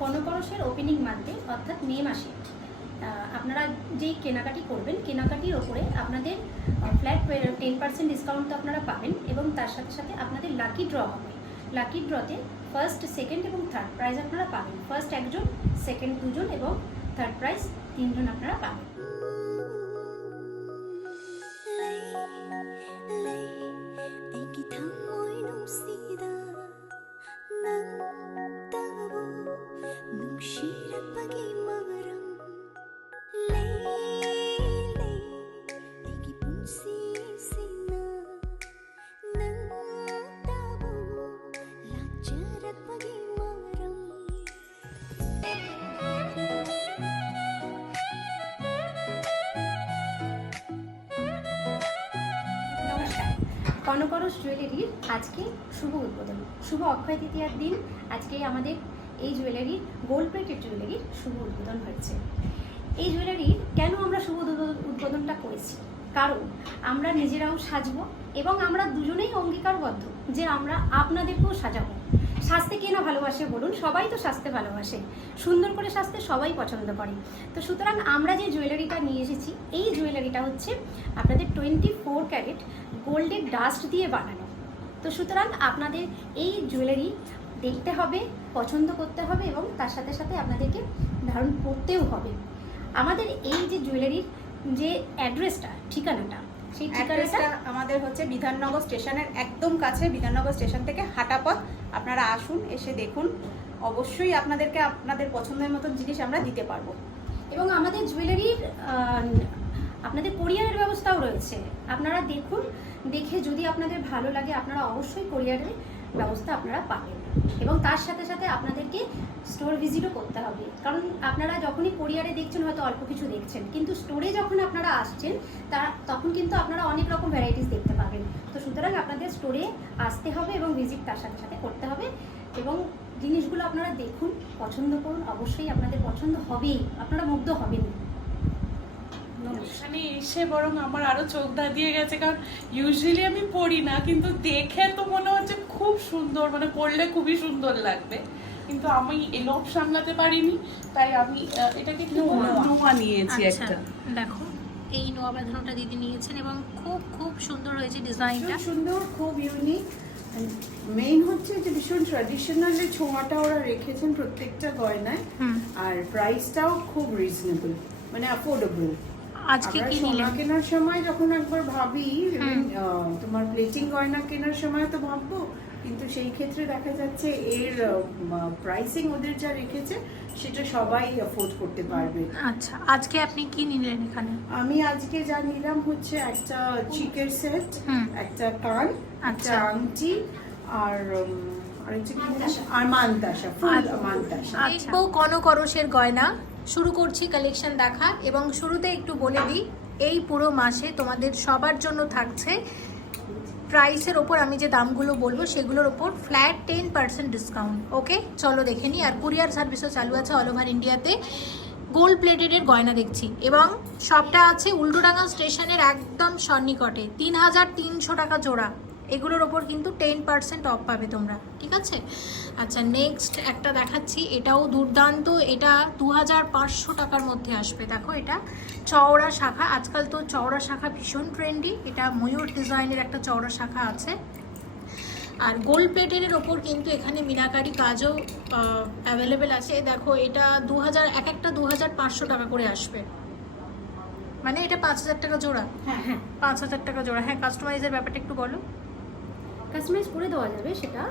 কনকরসের opening মান্থে অর্থাৎ মে মাসে। আপনারা যেই কেনাকাটি করবেন, কেনাকাটির ওপরে আপনাদের ফ্ল্যাট টেন পার্সেন্ট ডিসকাউন্ট তো আপনারা পাবেন এবং তার সাথে সাথে আপনাদের লাকি ড্র হবে। লাকি ড্রতে ফার্স্ট সেকেন্ড এবং থার্ড প্রাইজ আপনারা পাবেন। ফার্স্ট একজন সেকেন্ড দুজন এবং থার্ড প্রাইজ তিনজন আপনারা পাবেন। কনকরস জুয়েলারির আজকে শুভ উদ্বোধন, শুভ অক্ষয় তৃতীয়ার দিন। আজকে আমাদের এই জুয়েলারির গোল্ড প্লেটেড জুয়েলারির শুভ উদ্বোধন হয়েছে। এই জুয়েলারি কেন আমরা শুভ উদ্বোধন- উদ্বোধনটা করেছি? কারণ আমরা নিজেরাও সাজবো এবং আমরা দুজনেই অঙ্গীকারবদ্ধ যে আমরা আপনাদেরকেও সাজাবো। সাজতে কে না ভালোবাসে বলুন? সবাই তো সাজতে ভালোবাসে। সুন্দর করে সাজতে সবাই পছন্দ করে। তো সুতরাং আমরা যে জুয়েলারিটা নিয়ে এসেছি, এই জুয়েলারিটা হচ্ছে আপনাদের টোয়েন্টি ফোর ক্যারেট গোল্ডের ডাস্ট দিয়ে বানানো। তো সুতরাং আপনাদের এই জুয়েলারি দেখতে হবে, পছন্দ করতে হবে এবং তার সাথে সাথে আপনাদেরকে ধারণ করতেও হবে। আমাদের এই যে জুয়েলারির যে অ্যাড্রেসটা ঠিকানাটা সেই ঠিকানাটা আমাদের হচ্ছে বিধাননগর স্টেশনের একদম কাছে বিধাননগর স্টেশন থেকে হাঁটা পথ আপনারা আসুন এসে দেখুন। অবশ্যই আপনাদেরকে আপনাদের পছন্দের মতন জিনিস আমরা দিতে পারব। এবং আমাদের জুয়েলারির আপনাদের কোরিয়ারের ব্যবস্থাও রয়েছে। আপনারা দেখুন দেখে যদি আপনাদের ভালো লাগে আপনারা অবশ্যই কোরিয়ারের ব্যবস্থা আপনারা পাবেন। এবং তার সাথে সাথে আপনাদেরকে স্টোর ভিজিটও করতে হবে। কারণ আপনারা যখনই কোরিয়ারে দেখছেন, হয়তো অল্প কিছু দেখছেন, কিন্তু স্টোরে যখন আপনারা আসছেন, তা তখন কিন্তু আপনারা অনেক রকম ভ্যারাইটিস দেখতে পাবেন। তো সুতরাং আপনাদের স্টোরে আসতে হবে এবং ভিজিট তার সাথে সাথে করতে হবে এবং জিনিসগুলো আপনারা দেখুন, পছন্দ করুন, অবশ্যই আপনাদের পছন্দ হবেই। আপনারা মুগ্ধ হবেন এখানে এসে বরং আমার আরও চোখ ধাঁধিয়ে গেছে কারণ ইউজুয়ালি আমি পড়ি না কিন্তু দেখে তো মনে হচ্ছে খুব সুন্দর মানে পড়লে খুবই সুন্দর লাগবে। কিন্তু আমি এই লোভ সামলাতে পারিনি তাই আমি এটাকে নোয়া। নিয়েছি আচ্ছা একটা। দেখো এই নোয়া বাঁধানোটা দিদি নিয়েছেন এবং খুব খুব সুন্দর হয়েছে ডিজাইনটা। সুন্দর খুব ইউনিক মেইন হচ্ছে যে ভীষণ ট্র্যাডিশনাল যে ছোঁয়াটা ওরা রেখেছেন প্রত্যেকটা গয়নায় আর প্রাইসটাও খুব রিজনেবল মানে অ্যাফোর্ডেবল আজকে কি নিলেন? কেনার সময় যখন একবার ভাবি তোমার প্লেটিং গয়না কেনার সময় তো ভাববো কিন্তু সেই ক্ষেত্রে দেখা যাচ্ছে এর প্রাইসিং ওদের যা রেখেছে সেটা সবাই অ্যাফোর্ড করতে পারবে। আচ্ছা আজকে আপনি কি নিলেন এখানে? আমি আজকে যা নিলাম হচ্ছে একটা চিকের সেট। একটা কান একটা আচ্ছা। আংটি আর আর মানতাসা ফুল আচ্ছা। মানতাসা। কনকরসের গয়না। শুরু করছি কালেকশন দেখা এবং শুরুতে একটু বলে দিই, এই পুরো মাসে তোমাদের সবার জন্য থাকছে প্রাইসের ওপর আমি যে দামগুলো বলব সেগুলোর ওপর flat ten percent discount okay চলো দেখে নিই, আর কুরিয়ার সার্ভিসও চালু আছে অল ওভার ইন্ডিয়াতে গোল্ড প্লেটেডের গয়না দেখছি এবং সবটা আছে উল্টোডাঙ্গা স্টেশনের একদম সন্নিকটে, তিন হাজার তিনশো টাকা জোড়া। এগুলোর ওপর কিন্তু টেন পার্সেন্ট অফ পাবে তোমরা ঠিক আছে? আচ্ছা নেক্সট একটা দেখাচ্ছি এটাও দুর্দান্ত এটা দু হাজার পাঁচশো টাকার মধ্যে আসবে দেখো এটা। চওড়া শাখা আজকাল তো চওড়া শাখা ভীষণ ট্রেন্ডি এটা ময়ূর ডিজাইনের একটা চওড়া শাখা আছে। আর গোল্ড প্লেটের ওপর কিন্তু এখানে মিনাকারি কাজও অ্যাভেলেবেল আছে। দেখো এটা দু হাজার এক একটা দু হাজার পাঁচশো টাকা করে আসবে। মানে এটা পাঁচ হাজার টাকা জোড়া? হ্যাঁ হ্যাঁ। পাঁচ হাজার টাকা জোড়া। হ্যাঁ কাস্টমাইজের ব্যাপারটা একটু বলো। কাস্টমাইজ করে দেওয়া যাবে সেটা।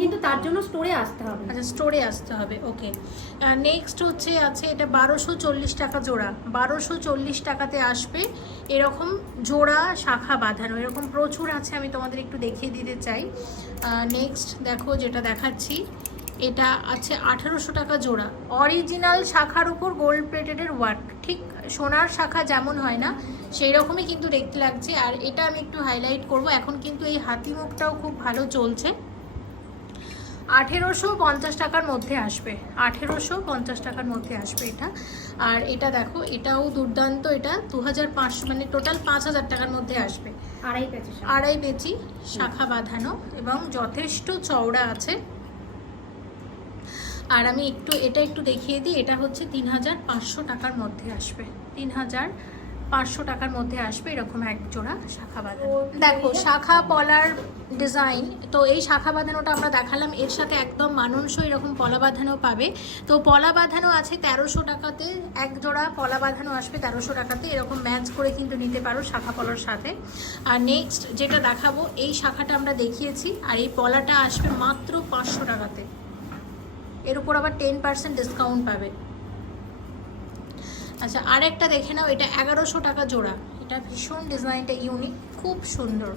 কিন্তু তার জন্য স্টোরে আসতে হবে। আচ্ছা স্টোরে আসতে হবে ওকে নেক্সট হচ্ছে, আছে এটা বারোশো চল্লিশ টাকা জোড়া। বারোশো চল্লিশ টাকাতে আসবে এরকম জোড়া শাখা বাঁধানো। এরকম প্রচুর আছে, আমি তোমাদের একটু দেখিয়ে দিতে চাই। নেক্সট দেখো যেটা দেখাচ্ছি। এটা আছে আঠারোশো টাকা জোড়া। অরিজিনাল শাখার উপর গোল্ড প্লেটেডের ওয়ার্ক ঠিক সোনার শাখা যেমন হয় না সেই রকমই কিন্তু দেখতে লাগছে। আর এটা আমি একটু হাইলাইট করব। এখন কিন্তু এই হাতি মুখটাও খুব ভালো চলছে। আঠেরোশো পঞ্চাশ টাকার মধ্যে আসবে। আঠেরোশো পঞ্চাশ টাকার মধ্যে আসবে এটা। আর এটা দেখো এটাও দুর্দান্ত এটা। দু হাজার পাঁচশো মানে টোটাল পাঁচ হাজার টাকার মধ্যে আসবে। আড়াই পেঁচে আড়াই পেচি শাখা বাঁধানো এবং যথেষ্ট চওড়া আছে। আর আমি একটু এটা একটু দেখিয়ে দিই। এটা হচ্ছে তিন হাজার পাঁচশো টাকার মধ্যে আসবে। তিন হাজার পাঁচশো টাকার মধ্যে আসবে এরকম এক জোড়া শাখা বাঁধানো। দেখো শাখা পলার ডিজাইন তো এই শাখা বাঁধানোটা আমরা দেখালাম এর সাথে একদম মানানসই এরকম পলা বাঁধানো পাবে। তো পলা বাঁধানো আছে তেরোশো টাকাতে এক জোড়া পলা বাঁধানো আসবে তেরোশো টাকাতে এরকম ম্যাচ করে কিন্তু নিতে পারো শাখা পলার সাথে। আর নেক্সট যেটা দেখাবো এই শাখাটা আমরা দেখিয়েছি আর এই পলাটা আসবে মাত্র পাঁচশো টাকাতে। এর উপর আবার টেন পার্সেন্ট ডিসকাউন্ট পাবে। আচ্ছা আর একটা দেখে নাও এটা এগারোশো টাকা জোড়া। এটা ভীষণ ডিজাইনটা ইউনিক খুব সুন্দর।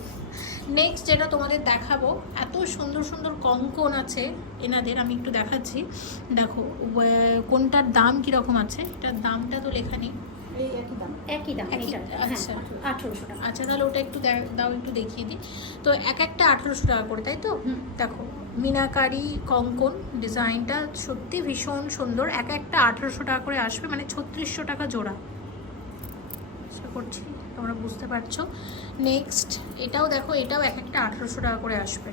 নেক্সট যেটা তোমাদের দেখাবো এত সুন্দর সুন্দর কঙ্কন আছে এনাদের আমি একটু দেখাচ্ছি। দেখো কোনটার দাম কীরকম আছে? এটার দামটা তো লেখা নেই। একই দাম। একই দাম আচ্ছা। হ্যাঁ আঠেরোশো টাকা। আচ্ছা তাহলে ওটা একটু দাও একটু দেখিয়ে দিই। তো এক একটা আঠেরোশো টাকা করে তাই তো? দেখো মিনাকারি, কঙ্কন ডিজাইনটা সত্যি ভীষণ সুন্দর। এক একটা আঠেরোশো টাকা করে আসবে মানে ছত্রিশশো টাকা জোড়া। আশা করছি তোমরা বুঝতে পারছ। নেক্সট এটাও দেখো, এটাও এক একটা আঠেরোশো টাকা করে আসবে।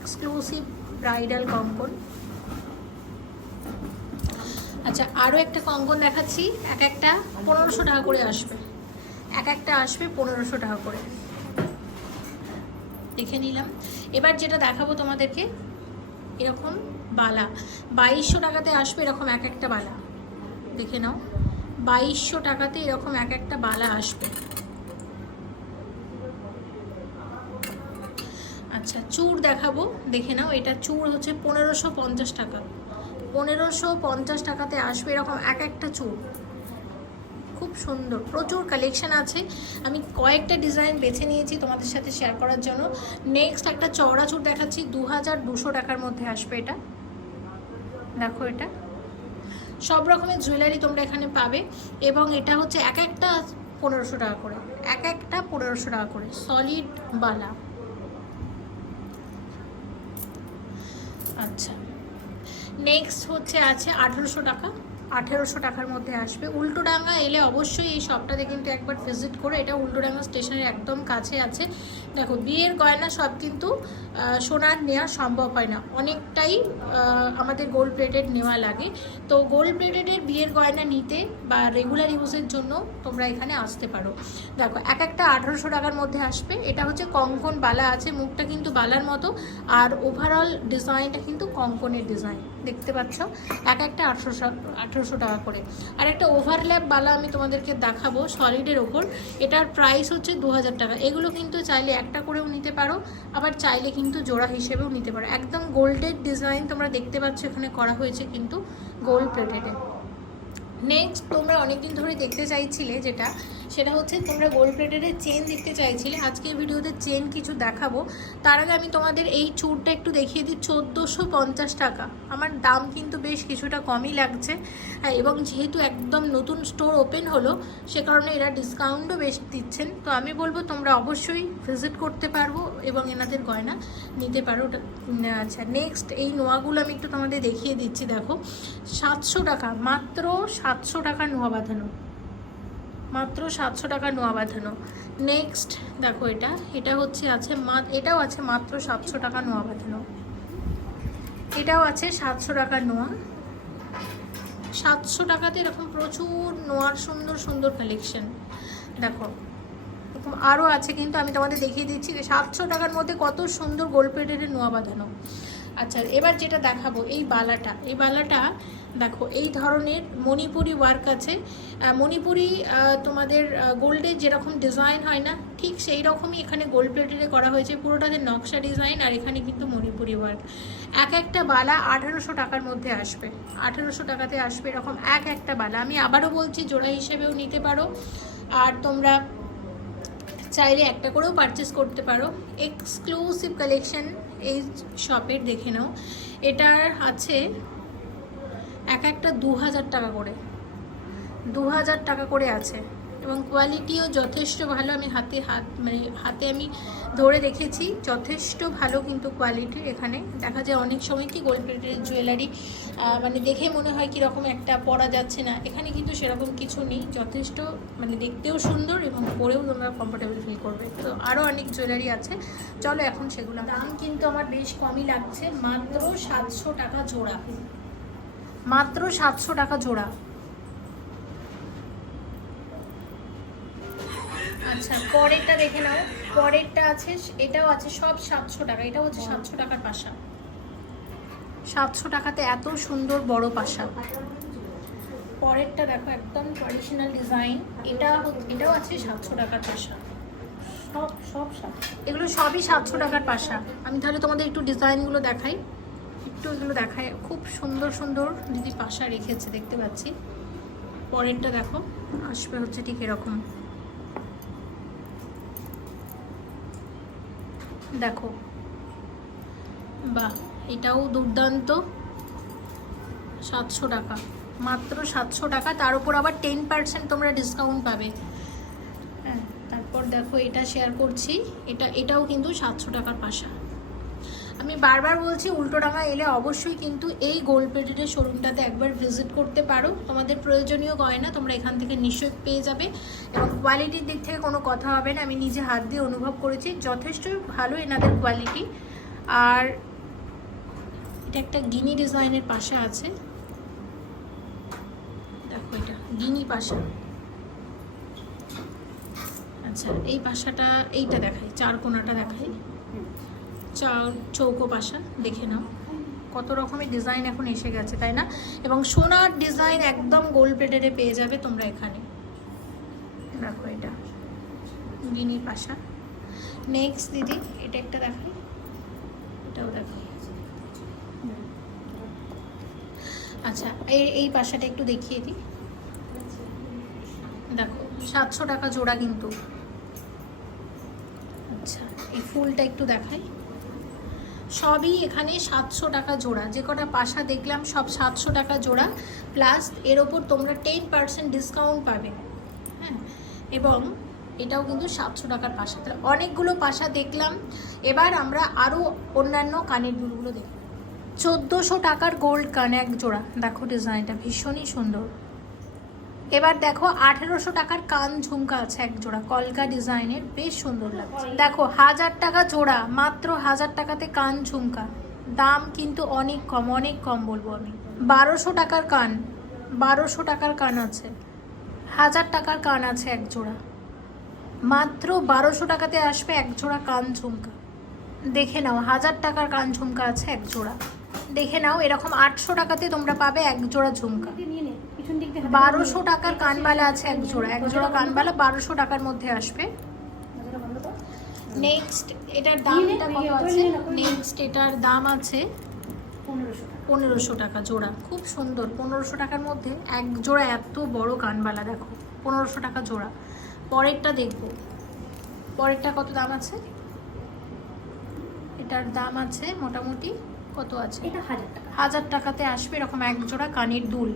এক্সক্লুসিভ ব্রাইডাল কঙ্কন। আচ্ছা আরও একটা কঙ্কন দেখাচ্ছি। এক একটা পনেরোশো টাকা করে আসবে। এক একটা আসবে পনেরোশো টাকা করে। দেখে নিলাম। এবার যেটা দেখাবো তোমাদেরকে, এরকম বালা। বাইশশো টাকাতে আসবে এরকম এক একটা বালা। দেখে নাও, বাইশশো টাকাতে এরকম এক একটা বালা আসবে। আচ্ছা চূড় দেখাবো, দেখে নাও, এটা চূড় হচ্ছে পনেরোশো পঞ্চাশ টাকা। পনেরোশো পঞ্চাশ টাকাতে আসবে এরকম এক একটা চূড় খুব সুন্দর, প্রচুর কালেকশান আছে। আমি কয়েকটা ডিজাইন বেছে নিয়েছি তোমাদের সাথে শেয়ার করার জন্য। নেক্সট একটা চওড়া চূড় দেখাচ্ছি দু হাজার দুশো টাকার মধ্যে আসবে এটা। দেখো এটা। সব রকমের জুয়েলারি তোমরা এখানে পাবে এবং এটা হচ্ছে এক একটা পনেরোশো টাকা করে। এক একটা পনেরোশো টাকা করে। সলিড বালা। আচ্ছা। নেক্সট হচ্ছে আছে আঠেরোশো টাকা। আঠেরোশো টাকার মধ্যে আসবে। উল্টোডাঙ্গা এলে অবশ্যই এই শপটাতে কিন্তু একবার ভিজিট করে এটা উল্টোডাঙ্গা স্টেশনের একদম কাছে আছে। দেখো, বিয়ের গয়না সব কিন্তু সোনার নেওয়া সম্ভব হয় না। অনেকটাই আমাদের গোল্ড প্লেটেড নেওয়া লাগে। তো গোল্ড প্লেটেডের বিয়ের গয়না নিতে বা রেগুলার ইউজের জন্য তোমরা এখানে আসতে পারো। দেখো, এক একটা আঠেরোশো টাকার মধ্যে আসবে। এটা হচ্ছে কঙ্কন বালা আছে, মুখটা কিন্তু বালার মতো। আর ওভারঅল ডিজাইনটা কিন্তু কঙ্কনের ডিজাইন দেখতে পাচ্ছ? এক একটা আঠেরোশো আঠেরোশো টাকা করে। আর একটা ওভারল্যাপ বালা আমি তোমাদেরকে দেখাবো সলিডের ওপর। এটার প্রাইস হচ্ছে দু হাজার টাকা। এগুলো কিন্তু চাইলে একটা করেও নিতে পারো, আবার চাইলে কিন্তু জোড়া হিসেবেও নিতে পারো। একদম গোল্ডের ডিজাইন তোমরা দেখতে পাচ্ছ এখানে করা হয়েছে কিন্তু গোল্ড প্লেটেডে নেক্সট তোমরা অনেকদিন ধরে দেখতে চাইছিলে যেটা সেটা হচ্ছে তোমরা গোল্ড প্লেটেডের চেন দেখতে চাইছিলে। আজকের ভিডিওতে চেন কিছু দেখাবো। তার আগে আমি তোমাদের এই চুরটা একটু দেখিয়ে দিই। চোদ্দোশো পঞ্চাশ টাকা। আমার দাম কিন্তু বেশ কিছুটা কমই লাগছে। হ্যাঁ, এবং যেহেতু একদম নতুন স্টোর ওপেন হলো সে কারণে এরা ডিসকাউন্টও বেশ দিচ্ছেন। তো আমি বলব তোমরা অবশ্যই ভিজিট করতে পারব এবং এনাদের গয়না নিতে পারো। আচ্ছা নেক্সট এই নোয়াগুলো আমি একটু তোমাদের দেখিয়ে দিচ্ছি। দেখো সাতশো টাকা মাত্র সাতশো টাকা নোয়া বাঁধানো। মাত্র সাতশো টাকা নোয়া বাঁধানো। নেক্সট দেখো এটা। এটা হচ্ছে আছে মা এটাও আছে মাত্র সাতশো টাকা নোয়া বাঁধানো। এটাও আছে সাতশো টাকা নোয়া। সাতশো টাকাতে এরকম প্রচুর নোয়ার সুন্দর সুন্দর কালেকশন দেখো, এরকম আরও আছে কিন্তু আমি তোমাদের দেখিয়ে দিচ্ছি যে সাতশো টাকার মধ্যে কত সুন্দর গোল প্লেটের নোয়া বাঁধানো। আচ্ছা এবার যেটা দেখাবো, এই বালাটা। এই বালাটা, দেখো, এই ধরনের মণিপুরি ওয়ার্ক আছে। মণিপুরি তোমাদের গোল্ডের যেরকম ডিজাইন হয় না, ঠিক সেই রকমই এখানে গোল্ড প্লেটেডে করা হয়েছে। পুরোটাতে নকশা ডিজাইন আর এখানে কিন্তু মণিপুরি ওয়ার্ক এক একটা বালা আঠেরোশো টাকার মধ্যে আসবে। আঠেরোশো টাকাতে আসবে এরকম এক একটা বালা। আমি আবারও বলছি, জোড়া হিসেবেও নিতে পারো। আর তোমরা চাইলে একটা করেও পারচেস করতে পারো। এক্সক্লুসিভ কালেকশন এই শপের দেখে নাও। এটার আছে এক একটা দু হাজার টাকা করে। দু হাজার টাকা করে আছে। এবং কোয়ালিটিও যথেষ্ট ভালো আমি হাতে হাত মানে হাতে আমি ধরে দেখেছি। যথেষ্ট ভালো কিন্তু কোয়ালিটির এখানে। দেখা যায় অনেক সময় কি গোল্ড প্লেটের জুয়েলারি মানে দেখে মনে হয় কীরকম একটা পরা যাচ্ছে না। এখানে কিন্তু সেরকম কিছু নেই। যথেষ্ট মানে দেখতেও সুন্দর এবং পরেও তোমরা কমফোর্টেবল ফিল করবে। তো আরও অনেক জুয়েলারি আছে। চলো এখন সেগুলো দাম কিন্তু আমার বেশ কমই লাগছে। মাত্র সাতশো টাকা জোড়া। মাত্র সাতশো টাকা জোড়া। আচ্ছা পরেরটা দেখে নাও। পরেরটা আছে এটাও আছে সব সাতশো টাকা। এটাও হচ্ছে সাতশো টাকার পাশা। সাতশো টাকাতে এত সুন্দর বড় পাশা। পরেরটা দেখো একদম ট্র্যাডিশনাল ডিজাইন এটা এটাও আছে সাতশো টাকার পাশা। সব সব এগুলো সবই সাতশো টাকার পাশা। আমি তাহলে তোমাদের একটু ডিজাইনগুলো দেখাই। একটু এগুলো দেখাই। খুব সুন্দর সুন্দর দিদি পাশা রেখেছে দেখতে পাচ্ছি। পরেরটা দেখো আসবে হচ্ছে ঠিক এরকম। দেখো। বাহ, এটাও দুর্দান্ত। সাতশো টাকা। মাত্র সাতশো টাকা, তার উপর আবার টেন পার্সেন্ট তোমরা ডিসকাউন্ট পাবে। হ্যাঁ তারপর দেখো, এটা শেয়ার করছি। এটা, এটাও কিন্তু সাতশো টাকার পাশা। আমি বারবার বলছি উল্টোডাঙা এলে অবশ্যই কিন্তু এই গোল্ড প্লেটেডের শোরুমটাতে একবার ভিজিট করতে পারো। তোমাদের প্রয়োজনীয় গয়না তোমরা এখান থেকে নিশ্চয়ই পেয়ে যাবে এবং কোয়ালিটির দিক থেকে কোনো কথা হবে না। আমি নিজে হাত দিয়ে অনুভব করেছি, যথেষ্ট ভালো এনাদের কোয়ালিটি আর এটা একটা গিনি ডিজাইনের পাশে আছে। দেখো এটা, গিনি পাশা। আচ্ছা এই পাশাটা, এইটা দেখাই, চার কোনাটা দেখাই। চার চৌকো পাশা, দেখে নাও। কত রকমের ডিজাইন এখন এসে গেছে, তাই না? এবং সোনার ডিজাইন একদম গোল্ড প্লেটেডে পেয়ে যাবে তোমরা এখানে। দেখো এটা, গিনি পাশা। নেক্সট দিদি, এটা একটা দেখাই এটাও দেখাই আচ্ছা এই এই পাশাটা একটু দেখিয়ে দিই। দেখো, সাতশো টাকা জোড়া কিন্তু। আচ্ছা এই ফুলটা একটু দেখাই। সবই এখানে সাতশো টাকা জোড়া। যে কটা পাশা দেখলাম, সব সাতশো টাকা জোড়া। প্লাস এর ওপর তোমরা টেন পার্সেন্ট ডিসকাউন্ট পাবে। হ্যাঁ? এবং এটাও কিন্তু সাতশো টাকার পাশা। তাহলে অনেকগুলো পাশা দেখলাম। এবার আমরা আরও অন্যান্য কানের দুলগুলো দেখব। চোদ্দোশো টাকার গোল্ড কান এক জোড়া। দেখো ডিজাইনটা ভীষণই সুন্দর। এবার দেখো আঠেরোশো টাকার কান ঝুমকা আছে এক জোড়া। কলকা ডিজাইনের, বেশ সুন্দর লাগছে। দেখো হাজার টাকা জোড়া, মাত্র হাজার টাকাতে কান ঝুমকা। দাম কিন্তু অনেক কম অনেক কম বলব আমি। বারোশো টাকার কান, বারোশো টাকার কান আছে। হাজার টাকার কান আছে এক জোড়া। মাত্র বারোশো টাকাতে আসবে এক জোড়া কান ঝুমকা। দেখে নাও, হাজার টাকার কান ঝুমকা আছে এক জোড়া। দেখে নাও, এরকম আটশো টাকাতে তোমরা পাবে এক জোড়া ঝুমকা। বারোশো টাকার কানবালা আছে এক জোড়া এক জোড়া কানবালা বারোশো টাকার মধ্যে আসবে। নেক্সট এটার দামটা কত আছে? নেক্সট এটার দাম আছে পনেরোশো টাকা। জোড়া। খুব সুন্দর পনেরোশো টাকার মধ্যে এক জোড়া এত বড় কানবালা দেখো পনেরোশো টাকা জোড়া। পরেরটা দেখব। পরেরটা কত দাম আছে? এটার দাম আছে মোটামুটি কত আছে? হাজার টাকাতে আসবে এরকম এক জোড়া কানের দুল।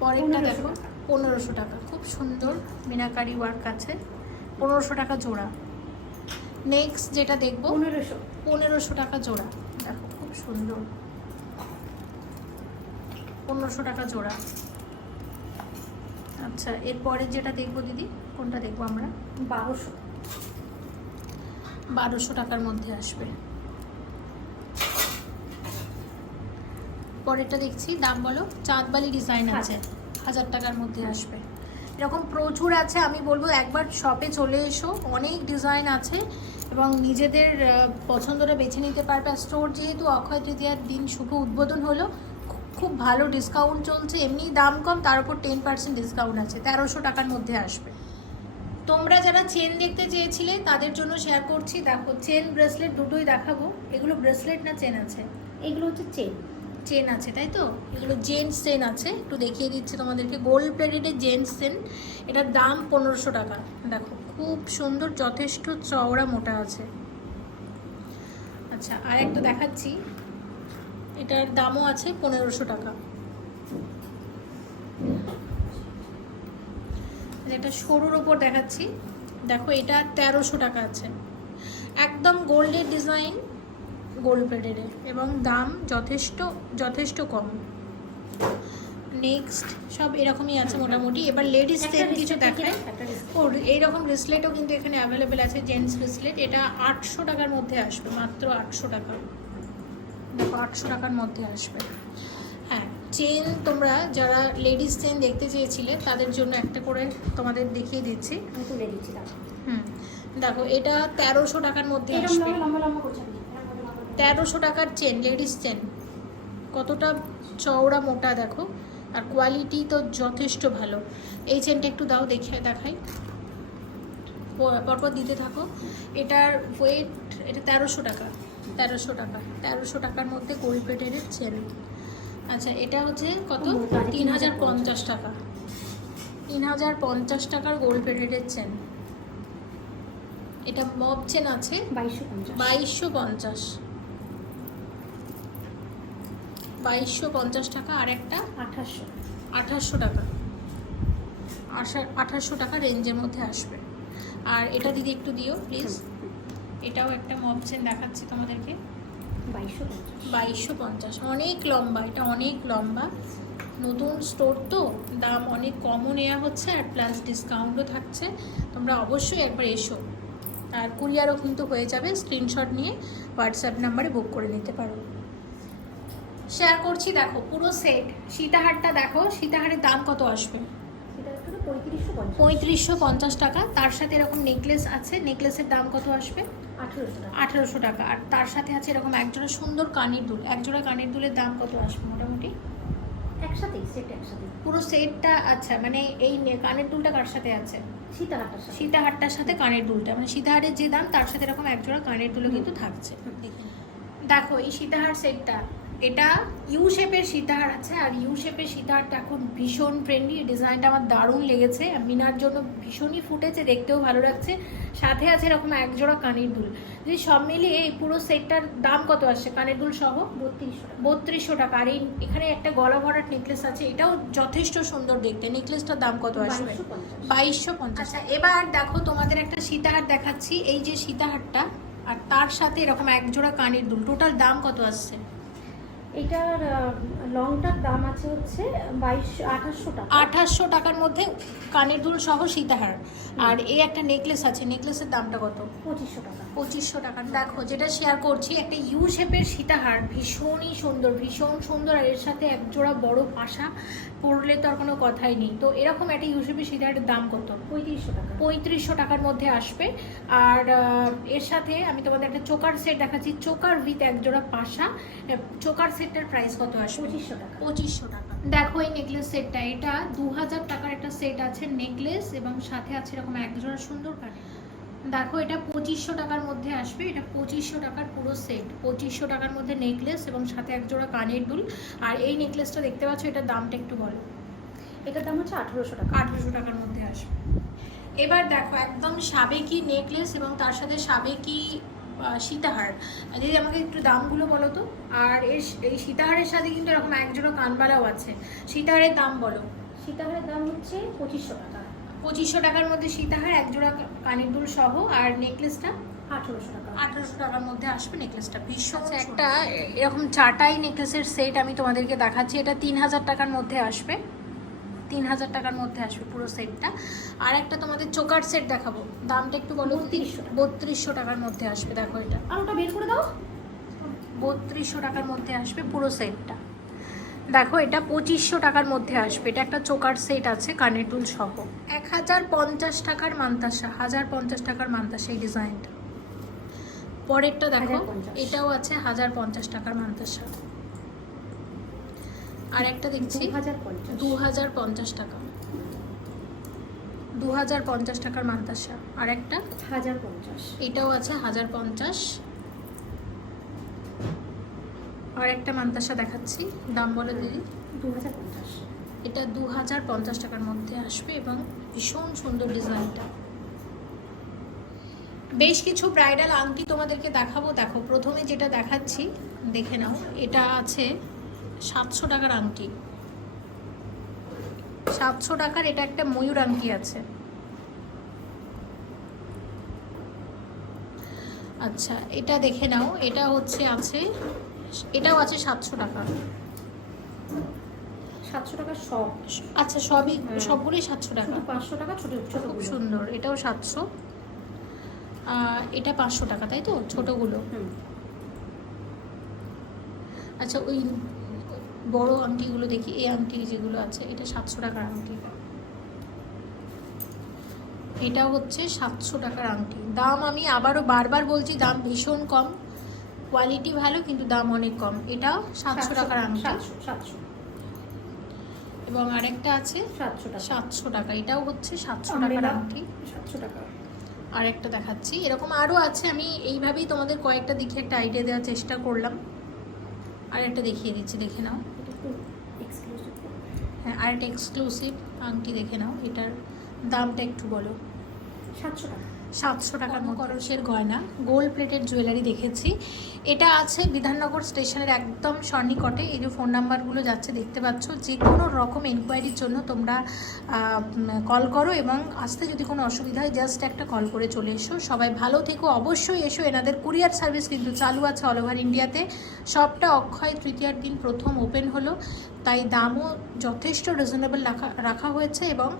পরেরটা দেখো পনেরোশো টাকা। খুব সুন্দর মিনাকারি ওয়ার্ক আছে। পনেরোশো টাকা জোড়া। নেক্সট যেটা দেখব পনেরোশো। পনেরোশো টাকা জোড়া। দেখো খুব সুন্দর। পনেরোশো টাকা জোড়া। আচ্ছা এরপরে যেটা দেখব দিদি কোনটা দেখব আমরা? বারোশো। বারোশো টাকার মধ্যে আসবে। পরেরটা দেখছি দাম বলো চাঁদবালি ডিজাইন আছে হাজার টাকার মধ্যে আসবে। এরকম প্রচুর আছে আমি বলব একবার শপে চলে এসো অনেক ডিজাইন আছে এবং নিজেদের পছন্দটা বেছে নিতে পারবে। আর স্টোর যেহেতু অক্ষয় তৃতীয়ার দিন শুভ উদ্বোধন হলো খুব ভালো ডিসকাউন্ট চলছে এমনি দাম কম তার উপর টেন পার্সেন্ট ডিসকাউন্ট আছে তেরোশো টাকার মধ্যে আসবে। তোমরা যারা চেন দেখতে চেয়েছিলে তাদের জন্য শেয়ার করছি। দেখো চেন ব্রেসলেট দুটোই দেখাবো। এগুলো ব্রেসলেট না চেন আছে? এগুলো হচ্ছে চেন চেন আছে, তাই তো? এগুলো জেন্টস চেন আছে। একটু দেখিয়ে দিচ্ছি তোমাদেরকে। গোল্ড প্লেটেডের জেন্টস চেন এটার দাম পনেরোশো টাকা। দেখো, খুব সুন্দর, যথেষ্ট চওড়া মোটা আছে। আচ্ছা আর একটা দেখাচ্ছি। এটার দামও আছে পনেরোশো টাকা। যেটা সরুর ওপর দেখাচ্ছি। দেখো, এটা তেরোশো টাকা আছে। একদম গোল্ডের ডিজাইন গোল্ড প্লেটেড এবং দাম যথেষ্ট যথেষ্ট কম। নেক্সট সব এরকমই আছে মোটামুটি। এবার লেডিস সেট কিছু দেখায় ও এইরকম ব্রেসলেটও কিন্তু এখানে অ্যাভেলেবেল আছে জেন্টস ব্রেসলেট এটা আটশো টাকার মধ্যে আসবে মাত্র আটশো টাকা। দেখো আটশো টাকার মধ্যে আসবে। হ্যাঁ চেন তোমরা যারা লেডিস চেন দেখতে চেয়েছিলে তাদের জন্য একটা করে তোমাদের দেখিয়ে দিচ্ছি। হুম দেখো এটা তেরোশো টাকার মধ্যে আসবে। তেরোশো টাকার চেন লেডিস চেন। কতটা চওড়া মোটা দেখো। আর কোয়ালিটি তো যথেষ্ট ভালো। এই চেনটা একটু দাও দেখে দেখাই। পরপর দিতে থাকো। এটার ওয়েট এটা তেরোশো টাকা। তেরোশো টাকা। তেরোশো টাকার মধ্যে গোল্ড প্লেটের চেন। আচ্ছা এটা হচ্ছে কত? তিন হাজার পঞ্চাশ টাকা। তিন হাজার পঞ্চাশ টাকার গোল্ড প্লেটের চেন। এটা মব চেন আছে। বাইশশো পঞ্চাশ। বাইশশো পঞ্চাশ। বাইশশো পঞ্চাশ টাকা আর একটা আঠাশশো। আঠাশশো টাকা। আশা- আঠাশশো টাকা রেঞ্জের মধ্যে আসবে। আর এটা দিদি একটু দিও প্লিজ এটাও একটা মব চেন দেখাচ্ছি তোমাদেরকে। বাইশশো বাইশশো পঞ্চাশ। অনেক লম্বা এটা অনেক লম্বা। নতুন স্টোর তো দাম অনেক কমও নেওয়া হচ্ছে আর প্লাস ডিসকাউন্টও থাকছে। তোমরা অবশ্যই একবার এসো। আর কুরিয়ারও কিন্তু হয়ে যাবে স্ক্রিনশট নিয়ে হোয়াটসঅ্যাপ নাম্বারে বুক করে নিতে পারো। শেয়ার করছি দেখো পুরো সেট সীতাহারটা দেখো সীতাহারের দাম কত আসবে? পঁয়ত্রিশশো পঞ্চাশ টাকা। তার সাথে এরকম নেকলেস আছে। নেকলেসের দাম কত আসবে? আঠেরোশো টাকা। আর তার সাথে আছে এরকম একজোড়া সুন্দর কানের দুল। একজোড়া কানের দুলের দাম কত আসবে মোটামুটি? একসাথেই সেট একসাথে। পুরো সেটটা আচ্ছা মানে এই কানের দুলটা কার সাথে আছে? সীতাহারটার সাথে। সীতাহারটার সাথে কানের দুলটা। মানে সীতাহারের যে দাম তার সাথে এরকম একজোড়া কানের দুলও কিন্তু থাকছে। দেখো এই সীতাহার সেটটা এটা ইউ শেপের সীতাহার আছে আর ইউ শেপের সীতাহারটা এখন ভীষণ ট্রেন্ডি ডিজাইনটা আমার দারুণ লেগেছে। মিনার জন্য ভীষণই ফুটেছে দেখতেও ভালো লাগছে। সাথে আছে এরকম একজোড়া কানের দুল। যদি সব মিলিয়ে এই পুরো সেটটার দাম কত আসছে? কানের দুল সহ? বত্রিশশো বত্রিশশো টাকা। আর এই এখানে একটা গলা ভরাট নেকলেস আছে এটাও যথেষ্ট সুন্দর দেখতে। নেকলেসটার দাম কত আসবে? বাইশশো পঞ্চাশ। আচ্ছা এবার দেখো তোমাদের একটা সীতাহার দেখাচ্ছি। এই যে সীতাহারটা আর তার সাথে এরকম এক জোড়া কানের দুল। টোটাল দাম কত আসছে? এটার লংটার দাম আছে হচ্ছে বাইশ আঠাশশো টাকা। আঠাশশো টাকার মধ্যে কানের দুল সহ সীতাহার। আর এই একটা নেকলেস আছে নেকলেসের দামটা কত? পঁচিশশো টাকা। পঁচিশশো টাকা। দেখো যেটা শেয়ার করছি একটা ইউ শেপের সীতাহার। ভীষণই সুন্দর ভীষণ সুন্দর। আর এর সাথে এক জোড়া বড় পাশা পরলে তো আর কোনো কথাই নেই। তো এরকম একটা ইউ শেপের সীতাহারের দাম কত? পঁয়ত্রিশশো টাকা। পঁয়ত্রিশশো টাকার মধ্যে আসবে। আর এর সাথে আমি তোমাদের একটা চোকার সেট দেখাচ্ছি। চোকার উইথ এক জোড়া পাশা। চোকার সেটটার প্রাইস কত আসবে? পঁচিশশো টাকা। পঁচিশশো টাকা। দেখো এই নেকলেস সেটটা এটা দু হাজার টাকার একটা সেট আছে নেকলেস এবং সাথে আছে এরকম এক জোড়া সুন্দর কানে দেখো এটা পঁচিশশো টাকার মধ্যে আসবে এটা পঁচিশশো টাকার পুরো সেট পঁচিশশো টাকার মধ্যে নেকলেস এবং সাথে এক জোড়া কানের দুল। আর এই নেকলেসটা দেখতে পাচ্ছ এটার দামটা একটু বলো। এটার দাম হচ্ছে আঠেরোশো টাকা। আঠেরোশো টাকার মধ্যে আসবে। এবার দেখো একদম সাবেকি নেকলেস এবং তার সাথে সাবেকি সীতাহার। দিদি আমাকে একটু দামগুলো বলো তো। আর এর এই সীতাহারের সাথে কিন্তু এরকম একজোড়া কানবালাও আছে। সীতাহারের দাম বলো। সীতাহারের দাম হচ্ছে পঁচিশশো টাকা। পঁচিশশো টাকার মধ্যে সীতাহার একজোড়া কানের দুল সহ আর নেকলেসটা? আঠেরোশো টাকা। আঠারোশো টাকার মধ্যে আসবে নেকলেসটা। ভীষণ একটা এরকম চাটাই নেকলেসের সেট আমি তোমাদেরকে দেখাচ্ছি। এটা তিন হাজার টাকার মধ্যে আসবে। তিন হাজার টাকার মধ্যে আসবে পুরো সেটটা। আর একটা তোমাদের চোকার সেট দেখাবো। দামটা একটু বলো। 3200 বত্রিশশো টাকার মধ্যে আসবে দেখো এটা। আর ওটা বের করে দাও। বত্রিশশো টাকার মধ্যে আসবে পুরো সেটটা। দেখো এটা পঁচিশশো টাকার মধ্যে আসবে। এটা একটা চোকার সেট আছে কানের দুল সহ। এক হাজার পঞ্চাশ টাকার মান্তাসা হাজার পঞ্চাশ টাকার মান্তাসা এই ডিজাইনটা। পরেরটা দেখো এটাও আছে হাজার পঞ্চাশ টাকার মান্তাসা। আর একটা দেখছি দু হাজার পঞ্চাশ টাকা। দু হাজার পঞ্চাশ টাকার মান্তাসা। আর একটা? হাজার পঞ্চাশ। এটাও আছে হাজার পঞ্চাশ। আর একটা মান্তাসা দেখাচ্ছি দাম বলো দিদি। দু হাজার পঞ্চাশ। এটা দু হাজার পঞ্চাশ টাকার মধ্যে আসবে এবং ভীষণ সুন্দর ডিজাইনটা। বেশ কিছু ব্রাইডাল আংটি তোমাদেরকে দেখাবো। দেখো প্রথমে যেটা দেখাচ্ছি দেখে নাও এটা আছে সাতশো টাকার আংটি। সাতশো টাকার এটা একটা ময়ূর আংটি আছে। আচ্ছা এটা দেখে নাও এটা হচ্ছে আছে এটাও আছে সাতশো টাকা। সাতশো টাকা সব। আচ্ছা সবই হ্যাঁ। সবগুলোই সাতশো টাকা। পাঁচশো টাকা ছোটো ছোটো খুব সুন্দর এটাও সাতশো। এটা পাঁচশো টাকা তাই তো? ছোটোগুলো। আচ্ছা ওই বড় আংটিগুলো দেখি এই আংটি যেগুলো আছে এটা সাতশো টাকার আংটি। এটা হচ্ছে সাতশো টাকার আংটি। দাম আমি আবারও বারবার বলছি দাম ভীষণ কম। কোয়ালিটি ভালো কিন্তু দাম অনেক কম। এটাও সাতশো টাকার আংটি। সাতশো এবং আরেকটা আছে সাতশো টাকা। সাতশো টাকা। এটাও হচ্ছে সাতশো টাকার আংটি। সাতশো টাকা। আর একটা দেখাচ্ছি। এরকম আরও আছে আমি এইভাবেই তোমাদের কয়েকটা দেখে একটা আইডিয়া দেওয়ার চেষ্টা করলাম। আর একটা দেখিয়ে দিচ্ছি দেখে নাও এটা একটু এক্সক্লুসিভ হ্যাঁ আর একটা এক্সক্লুসিভ আংটি দেখে নাও এটার দামটা একটু বলো। সাতশো টাকা। সাতশো টাকার করসের গয়না। গোল্ড প্লেটেড জুয়েলারি দেখেছি। এটা আছে বিধাননগর স্টেশনের একদম সন্নিকটে। এই যে ফোন নাম্বারগুলো যাচ্ছে দেখতে পাচ্ছ। যে কোনো রকম এনকোয়ারির জন্য তোমরা কল করো এবং আসতে যদি কোনো অসুবিধা হয় জাস্ট একটা কল করে চলে এসো। সবাই ভালো থেকো। অবশ্যই এসো। এনাদের কুরিয়ার সার্ভিস কিন্তু চালু আছে অল ওভার ইন্ডিয়াতে সবটা অক্ষয় তৃতীয়ার দিন প্রথম ওপেন হলো। তাই দামও যথেষ্ট রিজনেবল রাখা রাখা হয়েছে এবং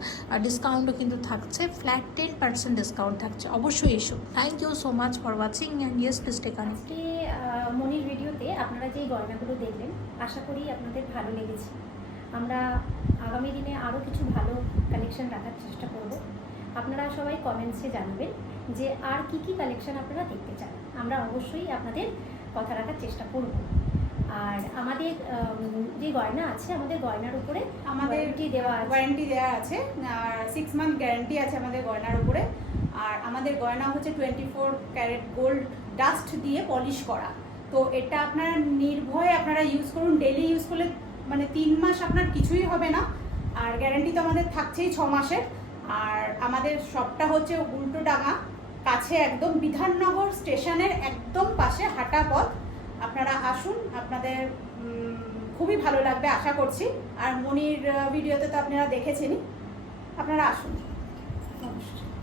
ডিসকাউন্টও কিন্তু থাকছে। ফ্ল্যাট টেন পার্সেন্ট ডিসকাউন্ট থাকছে। অবশ্যই এসো। Thank you so much for watching and yes please take আজকে মনির ভিডিওতে আপনারা যেই গয়নাগুলো দেখলেন, আশা করি আপনাদের ভালো লেগেছে। আমরা আগামী দিনে আরও কিছু ভালো কালেকশন রাখার চেষ্টা করব। আপনারা সবাই কমেন্টসে জানাবেন যে আর কি কি কালেকশন আপনারা দেখতে চান। আমরা অবশ্যই আপনাদের কথা রাখার চেষ্টা করব। আর আমাদের আম, যে গয়না আছে আমাদের গয়নার উপরে আমাদের দেওয়া আছে। ওয়ারেন্টি দেওয়া আছে। আর সিক্স মান্থ গ্যারান্টি আছে আমাদের গয়নার উপরে। আর আমাদের গয়না হচ্ছে twenty four carat gold dust দিয়ে পলিশ করা। তো এটা আপনারা নির্ভয়ে আপনারা ইউজ করুন। ডেলি ইউজ করলে মানে তিন মাস আপনার কিছুই হবে না। আর গ্যারান্টি তো আমাদের থাকছেই ছ মাসের। আর আমাদের শপটা হচ্ছে উল্টো ডাঙা কাছে একদম বিধাননগর স্টেশনের একদম পাশে হাঁটা পথ আপনারা আসুন, আপনাদের খুবই ভালো লাগবে, আশা করছি। আর মনির ভিডিওতে তো আপনারা দেখেছেনই। আপনারা আসুন। অবশ্যই